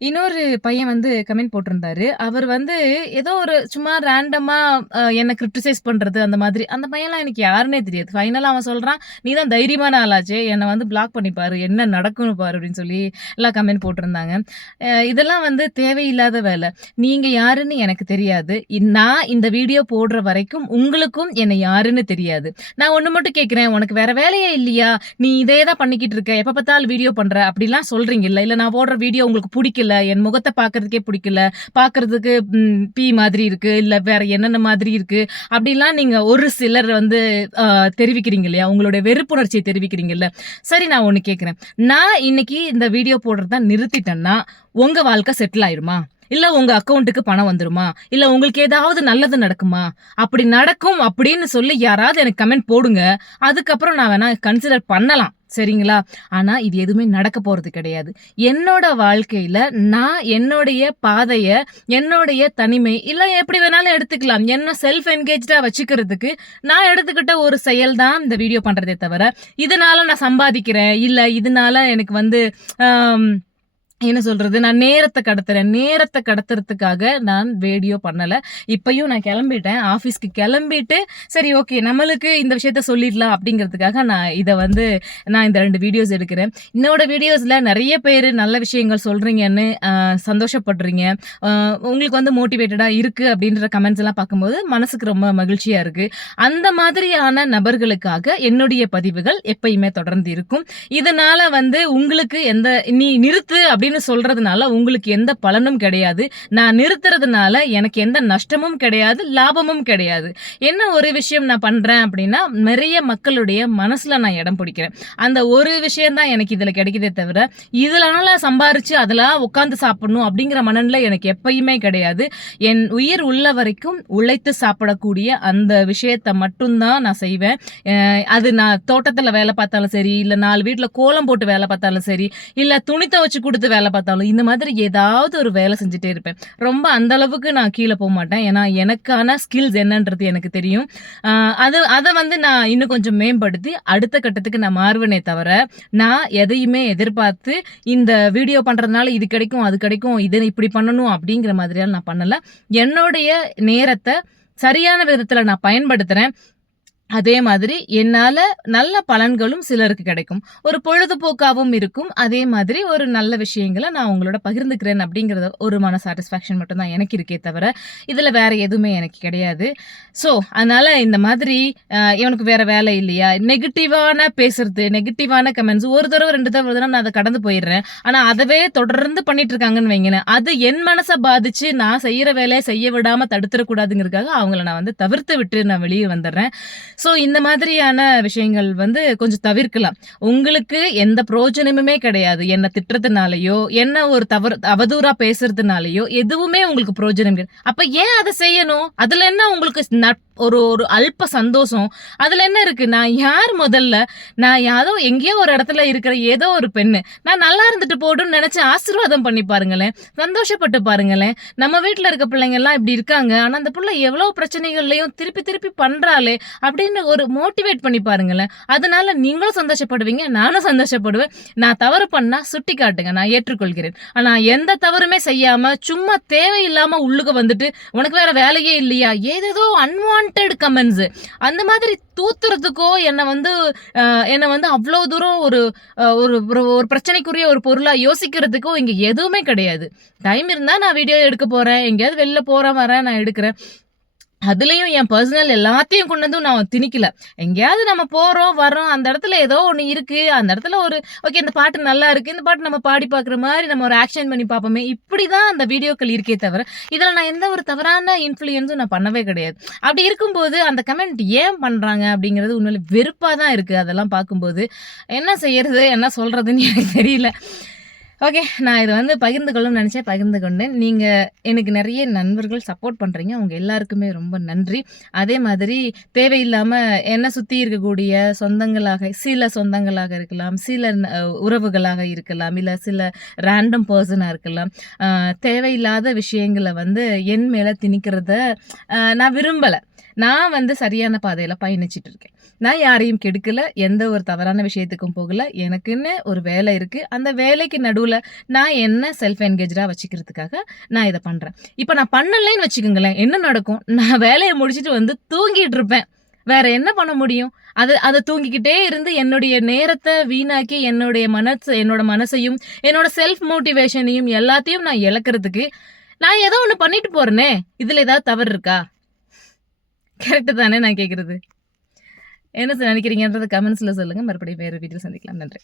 இன்னொரு பையன் வந்து கமெண்ட் போட்டிருந்தாரு. அவர் வந்து ஏதோ ஒரு சும்மா ரேண்டமா அ என்ன கிரிட்டிசைஸ் பண்றது அந்த மாதிரி. அந்த பையன்லாம் எனக்கு யாருன்னே தெரியாது. ஃபைனலா அவன் சொல்றான், "நீ தான் தைரியமான ஆளாச்சே! என்னை வந்து பிளாக் பண்ணி பாரு. என்ன நடக்கும்னு பாரு" அப்படின்னு சொல்லி எல்லாம் கமெண்ட் போட்டிருந்தாங்க. இதெல்லாம் வந்து தேவையில்லாத வேலை நீங்க யாருன்னு எனக்கு தெரியாது. நான் இந்த வீடியோ போடுற வரைக்கும் உங்களுக்கும் என்னை யாருன்னு தெரியாது. நான் ஒண்ணு மட்டும் கேட்கிறேன். "உனக்கு வேற வேலையே இல்லையா? நீ இதே தான் பண்ணிக்கிட்டு இருக்க. எப்ப பார்த்தாலும் வீடியோ பண்ற." அப்படிலாம் சொல்றீங்கல்ல. இல்ல நான் போடுற வீடியோ உங்களுக்கு பிடிக்கல என் முகத்தை பார்க்கறதுக்கே பிடிக்கல பார்க்கறதுக்கு பி மாதிரி இருக்கு. இல்லை வேற என்னென்ன மாதிரி இருக்கு. அப்படிலாம் நீங்க ஒரு சிலர் வந்து தெரிவிக்கிறீங்க இல்லையா? உங்களுடைய வெறுப்புணர்ச்சியை தெரிவிக்கிறீங்கல்ல. சரி நான் ஒன்று கேட்குறேன் நான் இன்னைக்கு இந்த வீடியோ போடுறத நிறுத்திட்டேன்னா, உங்க வாழ்க்கை செட்டில் ஆயிருமா? இல்ல உங்க அக்கௌண்ட்டுக்கு பணம் வந்துருமா? இல்ல உங்களுக்கு ஏதாவது நல்லது நடக்குமா? அப்படி நடக்கும் அப்படின்னு சொல்லி யாராவது எனக்கு கமெண்ட் போடுங்க. அதுக்கப்புறம் நான் வேணா கன்சிடர் பண்ணலாம். சரிங்களா? ஆனால் இது எதுவுமே நடக்க போகிறது கிடையாது. என்னோட வாழ்க்கையில் நான் என்னுடைய பாதையை என்னுடைய தனிமை இல்லை எப்படி வேணாலும் எடுத்துக்கலாம். என்ன செல்ஃப் என்கேஜாக வச்சுக்கிறதுக்கு நான் எடுத்துக்கிட்ட ஒரு செயல் தான் இந்த வீடியோ பண்ணுறதே தவிர, இதனால நான் சம்பாதிக்கிறேன். இல்லை இதனால எனக்கு வந்து என்ன சொல்கிறது நான் நேரத்தை கடத்துறேன். நேரத்தை கடத்துறதுக்காக நான் வீடியோ பண்ணலை இப்பயும் நான் கிளம்பிட்டேன் ஆஃபீஸ்க்கு கிளம்பிட்டு சரி ஓகே நம்மளுக்கு இந்த விஷயத்த சொல்லிடலாம் அப்படிங்கிறதுக்காக நான் இதை வந்து நான் இந்த ரெண்டு வீடியோஸ் எடுக்கிறேன். என்னோட வீடியோஸில் நிறைய பேர் நல்ல விஷயங்கள் சொல்கிறீங்கன்னு சந்தோஷப்படுறீங்க. உங்களுக்கு வந்து மோட்டிவேட்டடாக இருக்குது அப்படின்ற கமெண்ட்ஸ் எல்லாம் பார்க்கும்போது மனசுக்கு ரொம்ப மகிழ்ச்சியாக இருக்குது அந்த மாதிரியான நபர்களுக்காக என்னுடைய பதிவுகள் எப்பயுமே தொடர்ந்து இருக்கும். இதனால் வந்து உங்களுக்கு எந்த "நீ நிறுத்து" அப்படின்னு சொல்றதுனால உங்களுக்கு எந்த பலனும் கிடையாது. நான் நிறுத்துறதுனால எனக்கு எந்த நஷ்டமும் கிடையாது, லாபமும் கிடையாது. என்ன ஒரு விஷயம் நான் பண்றேன் அப்படின்னா, நிறைய மக்களுடைய மனசுல நான் இடம் பிடிக்கிறேன். அந்த ஒரு விஷயம் தான் எனக்கு இதுல கிடைக்குதே தவிர, இதனால சம்பாரிச்சு அதெல்லாம் உட்காந்து சாப்பிடணும் அப்படிங்கிற மனநிலை எனக்கு எப்பயுமே கிடையாது. என் உயிர் உள்ள வரைக்கும் உழைத்து சாப்பிடக்கூடிய அந்த விஷயத்தை மட்டும்தான் நான் செய்வேன். அது நான் தோட்டத்துல வேலை பார்த்தாலும் சரி, இல்ல 4 வீட்ல கோலம் போட்டு வேலை பார்த்தாலும் சரி, இல்ல துணி துவச்சு கொடுத்து வேலை பார்த்தாலும், இந்த மாதிரி ஏதாவது ஒரு வேலை செஞ்சுட்டே இருப்பேன். ரொம்ப அந்த அளவுக்கு நான் கீழே போக மாட்டேன் ஏன்னா எனக்கான ஸ்கில்ஸ் என்னன்றது எனக்கு தெரியும். அது அதை வந்து நான் இன்னும் கொஞ்சம் மேம்படுத்தி அடுத்த கட்டத்துக்கு நான் மாறுவேனே தவிர, நான் எதையுமே எதிர்பார்த்து இந்த வீடியோ பண்ணுறதுனால இது கிடைக்கும், அது கிடைக்கும், இது இப்படி பண்ணணும் அப்படிங்கிற மாதிரியால் நான் பண்ணலை என்னுடைய நேரத்தை சரியான விதத்தில் நான் பயன்படுத்துகிறேன் அதே மாதிரி என்னால் நல்ல பலன்களும் சிலருக்கு கிடைக்கும். ஒரு பொழுதுபோக்காகவும் இருக்கும். அதே மாதிரி ஒரு நல்ல விஷயங்களை நான் உங்களோட பகிர்ந்துக்கிறேன் அப்படிங்கிறத ஒரு மன சாட்டிஸ்ஃபேக்ஷன் மட்டும்தான் எனக்கு இருக்கே தவிர, இதில் வேற எதுவுமே எனக்கு கிடையாது. ஸோ, அதனால் இந்த மாதிரி "இவனுக்கு வேற வேலை இல்லையா?" நெகட்டிவான பேசுறது, நெகட்டிவான கமெண்ட்ஸ் ஒரு தடவை ரெண்டு தடவை நான் அதை கடந்து போயிடுறேன். ஆனால் அதவே தொடர்ந்து பண்ணிட்டு இருக்காங்கன்னு வைங்களேன், அது என் மனசை பாதிச்சு நான் செய்கிற வேலையை செய்ய விடாமல் தடுத்துடக்கூடாதுங்கிறதுக்காக அவங்கள நான் வந்து தவிர்த்து விட்டு நான் வெளியே வந்துடுறேன். ஸோ, இந்த மாதிரியான விஷயங்கள் வந்து கொஞ்சம் தவிர்க்கலாம். உங்களுக்கு எந்த பிரயோஜனமுமே கிடையாது. என்ன திட்டுறதுனாலையோ என்ன ஒரு தவறு அவதூறா பேசுறதுனாலையோ எதுவுமே உங்களுக்கு பிரயோஜனம் கிடையாது. அப்ப ஏன் அதை செய்யணும்? அதுல என்ன உங்களுக்கு நட் ஒரு ஒரு அல்ப சந்தோஷம்? அதில் என்ன இருக்குது நான் யார் முதல்ல? நான் யாரோ எங்கேயோ ஒரு இடத்துல இருக்கிற ஏதோ ஒரு பெண்ணு. நான் நல்லா இருந்துட்டு போடும்னு நினச்சி ஆசீர்வாதம் பண்ணி பாருங்களேன். சந்தோஷப்பட்டு பாருங்களேன். நம்ம வீட்டில் இருக்க பிள்ளைங்கள்லாம் இப்படி இருக்காங்க. ஆனால் அந்த பிள்ளை எவ்வளோ பிரச்சனைகள்லையும் திருப்பி திருப்பி பண்ணுறாளே அப்படின்னு ஒரு மோட்டிவேட் பண்ணி பாருங்களேன். அதனால நீங்களும் சந்தோஷப்படுவீங்க. நானும் சந்தோஷப்படுவேன். நான் தவறு பண்ணால் சுட்டி காட்டுங்க நான் ஏற்றுக்கொள்கிறேன். ஆனால் எந்த தவறுமே செய்யாமல் சும்மா தேவையில்லாமல் உள்ளுக்கு வந்துட்டு, "உனக்கு வேற வேலையே இல்லையா?" ஏதேதோ அன்வான்டட் கமெண்ட்ஸு அந்த மாதிரி தூத்துறதுக்கோ, என்னை வந்து என்னை வந்து அவ்வளோ தூரம் ஒரு ஒரு ஒரு ஒரு பிரச்சனைக்குரிய ஒரு பொருளாக யோசிக்கிறதுக்கோ இங்கே எதுவுமே கிடையாது. டைம் இருந்தால் நான் வீடியோ எடுக்க போகிறேன் எங்கேயாவது வெளில போகிறேன் வரேன், நான் எடுக்கிறேன். அதுலேயும் என் பர்சனல் எல்லாத்தையும் கொண்டு வந்து நான் திணிக்கல. எங்கேயாவது நம்ம போகிறோம் வர்றோம். அந்த இடத்துல ஏதோ ஒன்று இருக்குது அந்த இடத்துல ஒரு ஓகே இந்த பாட்டு நல்லா இருக்குது இந்த பாட்டு நம்ம பாடி பார்க்குற மாதிரி நம்ம ஒரு ஆக்ஷன் பண்ணி பார்ப்போமே. இப்படி தான் அந்த வீடியோக்கள் இருக்கே தவிர, இதில் நான் எந்த ஒரு தவறான இன்ஃப்ளூயன்ஸும் நான் பண்ணவே கிடையாது. அப்படி இருக்கும்போது அந்த கமெண்ட் ஏன் பண்ணுறாங்க அப்படிங்கிறது உண்மையில வெறுப்பாக தான் இருக்குது அதெல்லாம் பார்க்கும்போது. என்ன செய்யறது? என்ன சொல்கிறதுன்னு எனக்கு தெரியல. ஓகே. நான் இது வந்து பகிர்ந்து கொள்ளணும்னு நினச்சேன் பகிர்ந்து கொண்டேன். நீங்கள் எனக்கு நிறைய நண்பர்கள் சப்போர்ட் பண்ணுறீங்க அவங்க எல்லாருக்குமே ரொம்ப நன்றி. அதே மாதிரி தேவையில்லாமல் என்ன சுற்றி இருக்கக்கூடிய சொந்தங்களாக சில சொந்தங்களாக இருக்கலாம். சில உறவுகளாக இருக்கலாம். இல்லை சில ரேண்டம் பர்சனாக இருக்கலாம். தேவையில்லாத விஷயங்களை வந்து என் மேலே திணிக்கிறத நான் விரும்பலை நான் வந்து சரியான பாதையில் பயணிச்சிட்டு இருக்கேன். நான் யாரையும் கெடுக்கல. எந்த ஒரு தவறான விஷயத்துக்கும் போகல. எனக்குன்னு ஒரு வேலை இருக்கு. அந்த வேலைக்கு நடுவில் நான் என்ன செல்ஃப் என்கேஜாக வச்சுக்கிறதுக்காக நான் இதை பண்ணுறேன் இப்போ நான் பண்ணலைன்னு வச்சுக்கோங்களேன் என்ன நடக்கும்? நான் வேலையை முடிச்சுட்டு வந்து தூங்கிட்டு இருப்பேன். வேற என்ன பண்ண முடியும்? அது அதை தூங்கிக்கிட்டே இருந்து என்னுடைய நேரத்தை வீணாக்கி, என்னுடைய மனசு என்னோட மனசையும், என்னோட செல்ஃப் மோட்டிவேஷனையும் எல்லாத்தையும் நான் இழக்கிறதுக்கு, நான் ஏதோ ஒன்று பண்ணிட்டு போறேனே! இதில் ஏதாவது தவறு இருக்கா? கரெக்டு தானே நான் கேட்குறது என்ன சார் நினைக்கிறீங்கன்றத கமெண்ட்ஸ்ல சொல்லுங்க. மறுபடியும் வேறு வீட்டில் சந்திக்கலாம். நன்றி.